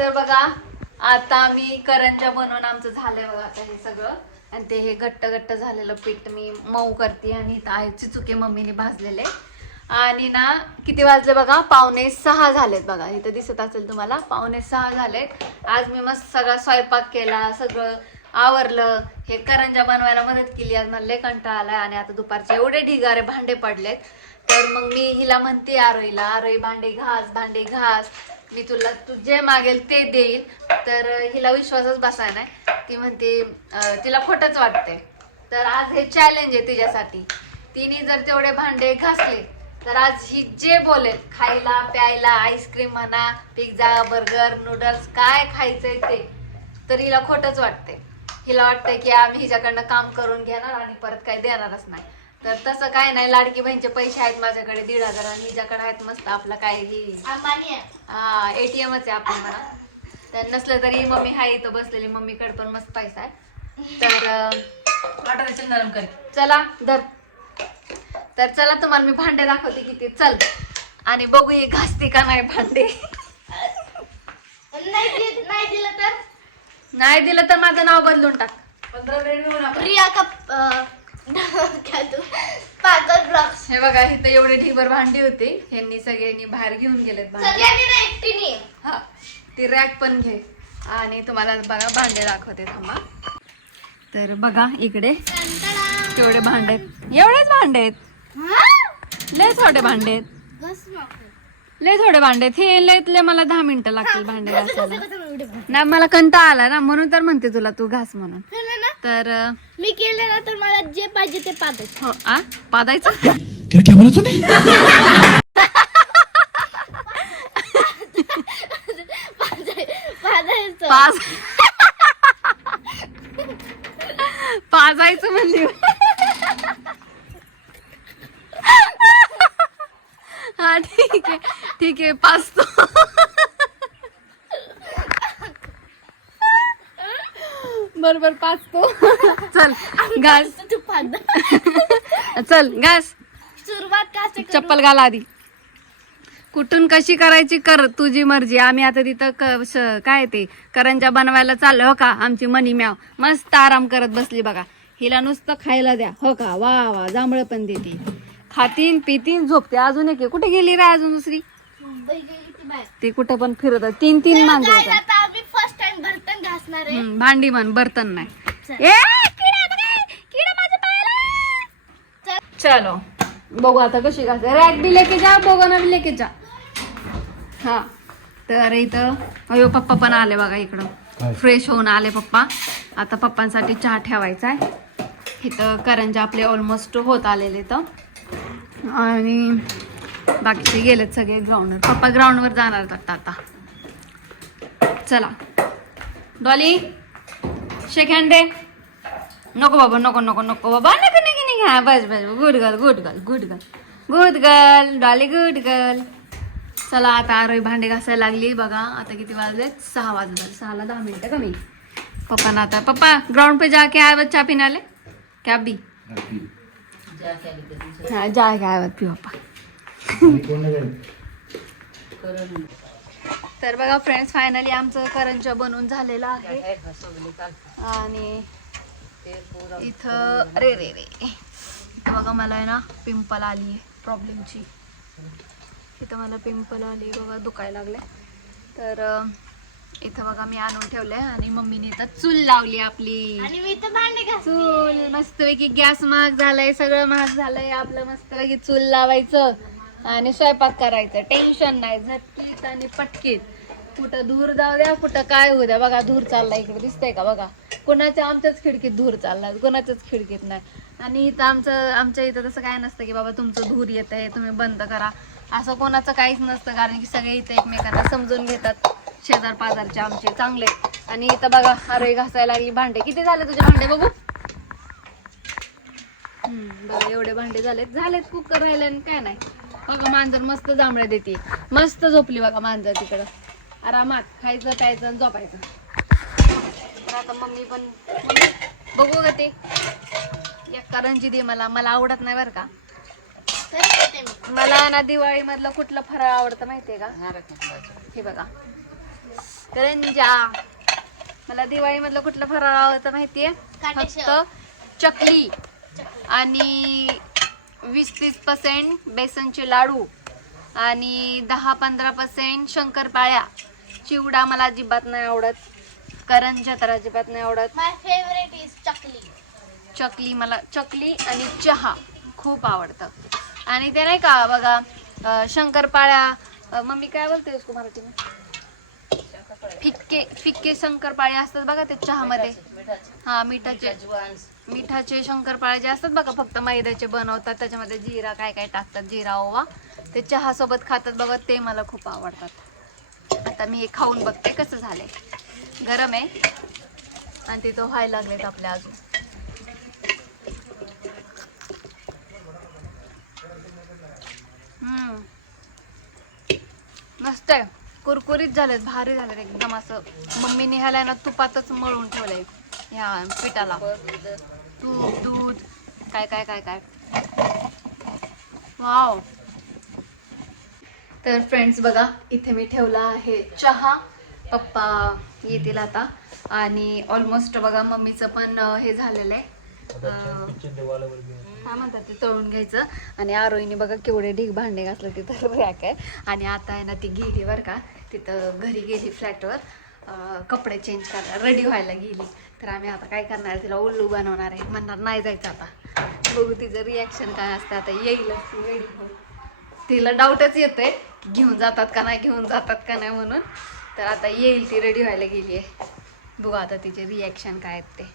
तर बघा आता मी करंजा बनवून आमचं झालंय बघा आता हे सगळं. आणि ते हे घट्ट घट्ट झालेलं पीठ मी मऊ करते आणि इथं आईचे चुके मम्मीने भाजलेले. आणि ना किती वाजले बघा 5:45 झालेत बघा. इथं दिसत असेल तुम्हाला 5:45 झालेत. आज मी मस्त सगळा स्वयंपाक केला, सगळं आवरलं, हे करंजा बनवायला मदत केली. आज मला लय कंटाळा आलाय आणि आता दुपारचे एवढे ढिगारे भांडे पडलेत. तर मग मी हिला म्हणते आरोईला, आरोई भांडे घास, मी तुला तू जे मागेल ते देईल. तर हिला विश्वासच बसाय नाही. ती म्हणते तिला खोटंच वाटते. तर आज हे चॅलेंज आहे तिच्यासाठी. तिने जर तेवढे भांडे घासले तर आज ही जे बोलेल खायला प्यायला, आईस्क्रीम म्हणा, पिझ्झा, बर्गर, नूडल्स, काय खायचंय ते, तर हिला खोटंच वाटते. हिला वाटतंय की आम्ही हिच्याकडनं काम करून घेणार आणि परत काही देणारच नाही. तर तसं काय नाही. लाडकी बहिणीचे पैसे आहेत माझ्याकडे 1,500 आणि हिच्याकडे आहेत मस्त. आपला काय ATMच आहे आपण म्हणा. तर नसलं तरी मम्मी हाय इथं बसलेली, मम्मीकडे पण मस्त पैसा आहे. तर चला धर. तर चला तुम्हाला मी भांडे दाखवते किती. चल आणि बघू हे घासते का नाही भांडे. नाही दिलं तर माझं नाव बदलून टाक. प्रिया का पागल ब्लॉग्स. हे बघा इथं एवढे ढिबर भांडी होते, ह्यांनी सगळ्यांनी बाहेर घेऊन गेलेत भांडे. सगळ्यांनी नाही, एकटीने. हा ती रॅक पण घे आणि तुम्हाला बघा भांडे दाखवते थांबा. तर बघा इकडे केवढे भांडे आहेत. एवढेच भांडे आहेत. लय थोडे भांडे आहेत. लय थोडे भांडे आहेत. हे लय मला 10 मिनिटं लागतील भांडे घासायला. ना मला कंटाळा आला ना, म्हणून तर म्हणते तुला तू घास म्हणून. तर मी केले ना तर मला जे पाहिजे ते पादायचं. हो आ पादायचं क्या म्हणत होती? पाजायचं म्हणली. हा ठीक आहे पाजतो. बरोबर पाजतो. चल घास. चल घास. सुरुवात का चप्पल घाल आधी. कुठून कशी करायची कर, तुझी मर्जी. आम्ही आता तिथं काय ते करंजा बनवायला चाललो हो का. आमची मनी म्याव मस्त आराम करत बसली बघा. हिला नुसतं खायला द्या हो का. वा वा जांभळं पण देते, खातीन पितीन झोपते. अजून एक कुठे गेली रे अजून दुसरी. ती कुठं पण फिरत. 3 मांजर होतात. आम्ही फर्स्ट टाइम बर्तन घासणार आहे. भांडी म्हण बर्तन नाही. चलो बघू आता कशी घास. रॅक भी लेके जा, बोगना भी लेके जा. हा तर इथं अयो पप्पा पण आले बघा इकडं. फ्रेश होऊन आले पप्पा. आता पप्पांसाठी चहा ठेवायचा आहे. इथं करंजा आपले ऑलमोस्ट होत आलेले तर. आणि बाकीचे गेलेत सगळे ग्राउंडवर. पप्पा ग्राउंडवर जाणार वाटतं आता. चला डॉली शेक हँड दे. नको बाबा नको बाबा नको. हा बस good girl Dolly good girl. चला आता आरोही भांडे घासायला लागली बघा. आता किती वाजलेत 6 वाजले. 6ला 10 मिनिटं कमी. पप्पा ना आता पप्पा ग्राउंड पे जाके आए बस चा पीने वाले क्या भी. हाँ जाके आए बस पी पप्पा. तर बघा फ्रेंड्स फायनली आमचं करंजा बनवून झालेलं आहे. आणि इथं रे इथं बघा मला आहे ना पिंपल आली आहे प्रॉब्लेमची. इथं मला पिंपल आली बघा, दुखायला लागले. तर इथं बघा मी आणून ठेवलंय आणि मम्मीने इथं चूल लावली आपली. आणि मी तर भांडे घासते. चूल मस्तपैकी. गॅस महाग झालाय, सगळं महाग झालंय. आपलं मस्तपैकी चूल लावायचं आणि स्वयंपाक करायचं. टेन्शन नाही, झटकीत आणि पटकीत. कुठं धूर जाऊ द्या, कुठं काय होऊ द्या. बघा धूर चाललाय इकडे, दिसतंय का बघा. कोणाच्या आमच्याच खिडकीत धूर चाललाय, कोणाच्याच खिडकीत नाही. आणि इथं आमच्या इथं तसं काय नसतं की बाबा तुमचं धूर येत आहे तुम्ही बंद करा, असं कोणाचं काहीच नसतं. कारण की सगळे इथं एकमेकांना समजून घेतात. शेजार पाजारचे आमचे चांगले. आणि इथं बघा आरोही घासायला लागली भांडे. किती झाले तुझे भांडे बघू. बघा एवढे भांडे झालेत. कुकर राहिले आणि काय नाही. बघा मांजर मस्त जांभळ्या देते, मस्त झोपली बघा मांजर तिकडं आरामात. खायचं प्यायचं आणि झोपायचं. तर आता मम्मी पण बघू ग ते एक करंजी दे मला आवडत नाही बरं का. मला ना दिवाळी मधलं कुठलं फराळ आवडतं माहितीये का. हे बघा करंजा. मला दिवाळीमधलं कुठलं फराळ आवडतं माहितीये? काटेशेव. फक्त चकली आणि 20-30% बेसनचे लाडू आणि 10-15% शंकरपाळ्या. चिवडा मला अजिबात नाही आवडत. करंजा तर अजिबात नाही आवडत. माय फेवरेट इज चकली. चकली मला चकली आणि चहा खूप आवडतं. आणि ते नाही का बघा शंकरपाळ्या मम्मी काय बोलते उसको मराठीमध्ये? फिक्के फिक्के शंकरपाळे असतात बघा ते चहामध्ये. हा मिठाचे शंकरपाळे जे असतात बघा फक्त मैद्याचे बनवतात त्याच्यामध्ये जिरा काय काय टाकतात जिरा ओवा ते चहा सोबत खातात बघा ते मला खूप आवडतात. आता मी हे खाऊन बघते कसं झालंय. गरम आहे आणि तिथं व्हायला लागलेत आपल्या अजून. मस्त आहे कुरकुरीत झालेत भारी झालेत एकदम. असं मम्मीने ह्याला ना तुपातच मळून ठेवलंय ह्या पिठाला. तूप दूध काय काय काय काय वाव. तर फ्रेंड्स बघा इथे मी ठेवला आहे चहा. पप्पा येतील आता आणि ऑलमोस्ट बघा मम्मीचं पण हे झालेलं आहे काय म्हणतात ते तळून घ्यायचं. आणि आरोहीने बघा केवढे ढीग भांडे घासलं तिथं रॅक आहे. आणि आता आहे ना ती गेली बरं का तिथं घरी गेली फ्लॅटवर कपडे चेंज करायला रेडी व्हायला गेली. तर आम्ही आता काय करणार तिला उल्लू बनवणार आहे. म्हणणार नाही जायचं आता. बघू तिचं रिॲक्शन काय असतं. आता येईलच ती रेडी. तिला डाऊटच येतोय घेऊन जातात का नाही घेऊन जातात का नाही म्हणून. तर आता येईल ती रेडी व्हायला गेली आहे. बघू आता तिचे रिॲक्शन काय आहेत ते.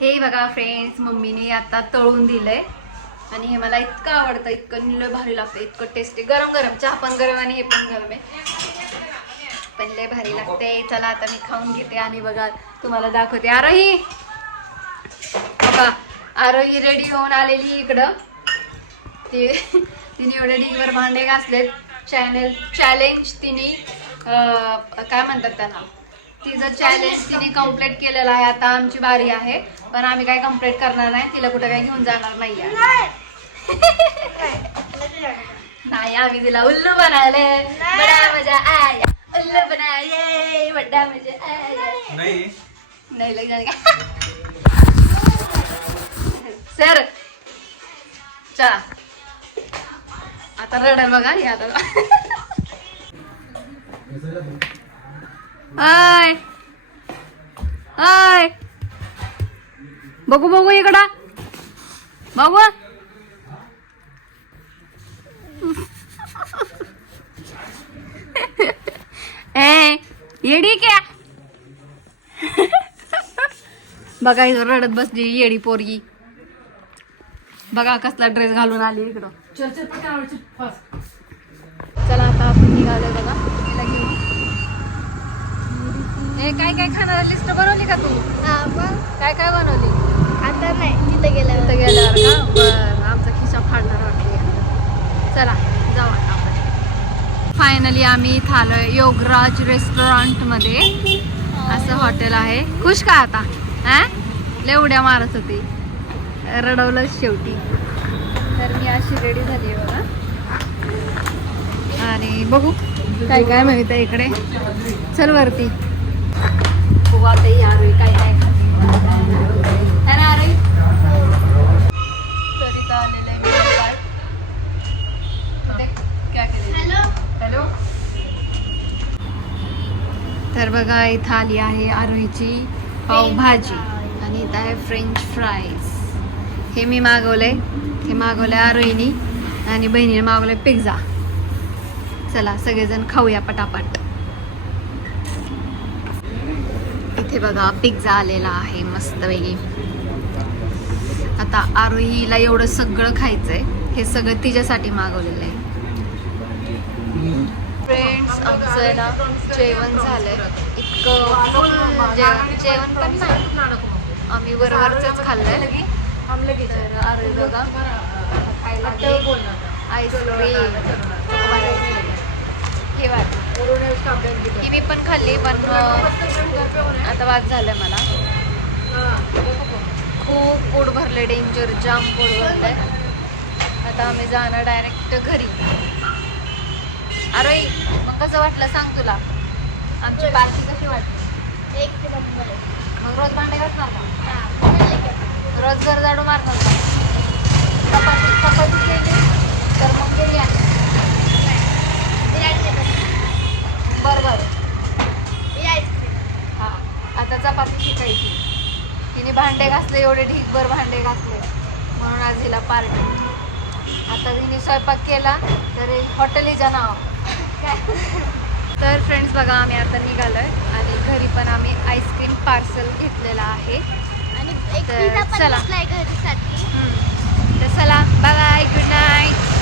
हे बघा फ्रेंड्स मम्मीने आता तळून दिलंय आणि हे मला इतकं आवडतं इतकं लय भारी लागतं इतकं टेस्टी. गरम गरम चहा पण गरम आणि हे पण गरम आहे पण लय भारी लागते. चला आता मी खाऊन घेते आणि बघा तुम्हाला दाखवते. आरोही बघा आरोही रेडी होऊन आलेली इकडं. तिने एवढे ढीगभर भांडे घासलेत. चॅलेंज तिने काय म्हणतात त्यांना तिचं चॅलेंज तिने कम्प्लीट केलेलं आहे. आता आमची बारी आहे पण आम्ही काय कम्प्लीट करणार नाही. तिला कुठं काय घेऊन जाणार नाही नाही. आम्ही तिला उल्लू बनायले बडा मजा आया उल्लू बनाये बडा मजा आया नाही लग जाने सर चला आता रडायला बघा हे आता आय आय बघू बघू इकडं बघू ए येडी क्या बघा इथं रडत बसली येडी पोरगी. बघा कसला ड्रेस घालून आली इकडं. चला आता आपण निघालोय बघा तिला घेऊन. हे काय काय खाणार लिस्ट बनवली का तू? काय काय बनवली? आता नाही तिथे गेल्यावर. तिथं गेल्यावर का बरं आमचा खिसा फाडणार वाटते. चला जाऊ आता आपण. फायनली आम्ही इथं आलोय योगराज रेस्टॉरंट मध्ये. असं हॉटेल आहे. खुश का आता हा लय उड्या मारत होती रडवलं शेवटी. तर मी अशी रेडी झाली आहे बघा आणि बघू काय काय माहिती आहे इकडे. चल वरती हो आता यार काय काय सरिता आलेलं आहे. Hello hello. तर बघा इथं आली आहे आरोहीची पावभाजी आणि इथं आहे फ्रेंच फ्राईज. हे मी मागवलंय. हे मागवलंय आरोहीनी आणि बहिणीने मागवलंय पिझ्झा. चला सगळेजण खाऊया पटापट. इथे बघा पिझ्झा आलेला आहे मस्तपैकी. आता आरोहीला एवढं सगळं खायचंय. हे सगळं तिच्यासाठी मागवलेलं आहे. फ्रेंड्स आमचं ना जेवण झालंय इतकं फुल जेवण पण नाही आम्ही वरवरच खाल्लंय. तर आरोही बघा खायला आईस्क्रीम ही मी पण खाल्ली पण आता वाद झालंय मला. खूप पोट भरले डेंजर जाम पोट भरलंय. आता आम्ही जाणार डायरेक्ट घरी. अरे कसं वाटलं सांग तुला आमची पार्टी कशी वाटली? एक नंबर आहे. मग रोज भांडे घासणार का? हा, म्हणलं की. रोज घर झाडू मारणार का? चपाती केली तर मग बिर्याणी बिर्याणी बनव. बरोबर. ही आईस्क्रीम. हा आता चपाती शिकायची. तिने भांडे घासले एवढे ढीकभर भांडे घासले म्हणून आज हिला पार्टी. आता तिने स्वयंपाक केला तर हॉटेलीच्या नाव तर फ्रेंड्स बघा आम्ही आता निघालोय आणि घरी पण आम्ही आईस्क्रीम पार्सल घेतलेला आहे. आणि एक तर पिझ्झा पण चला. बसलाय घरीसाठी. तर चला बाय बाय गुड नाईट.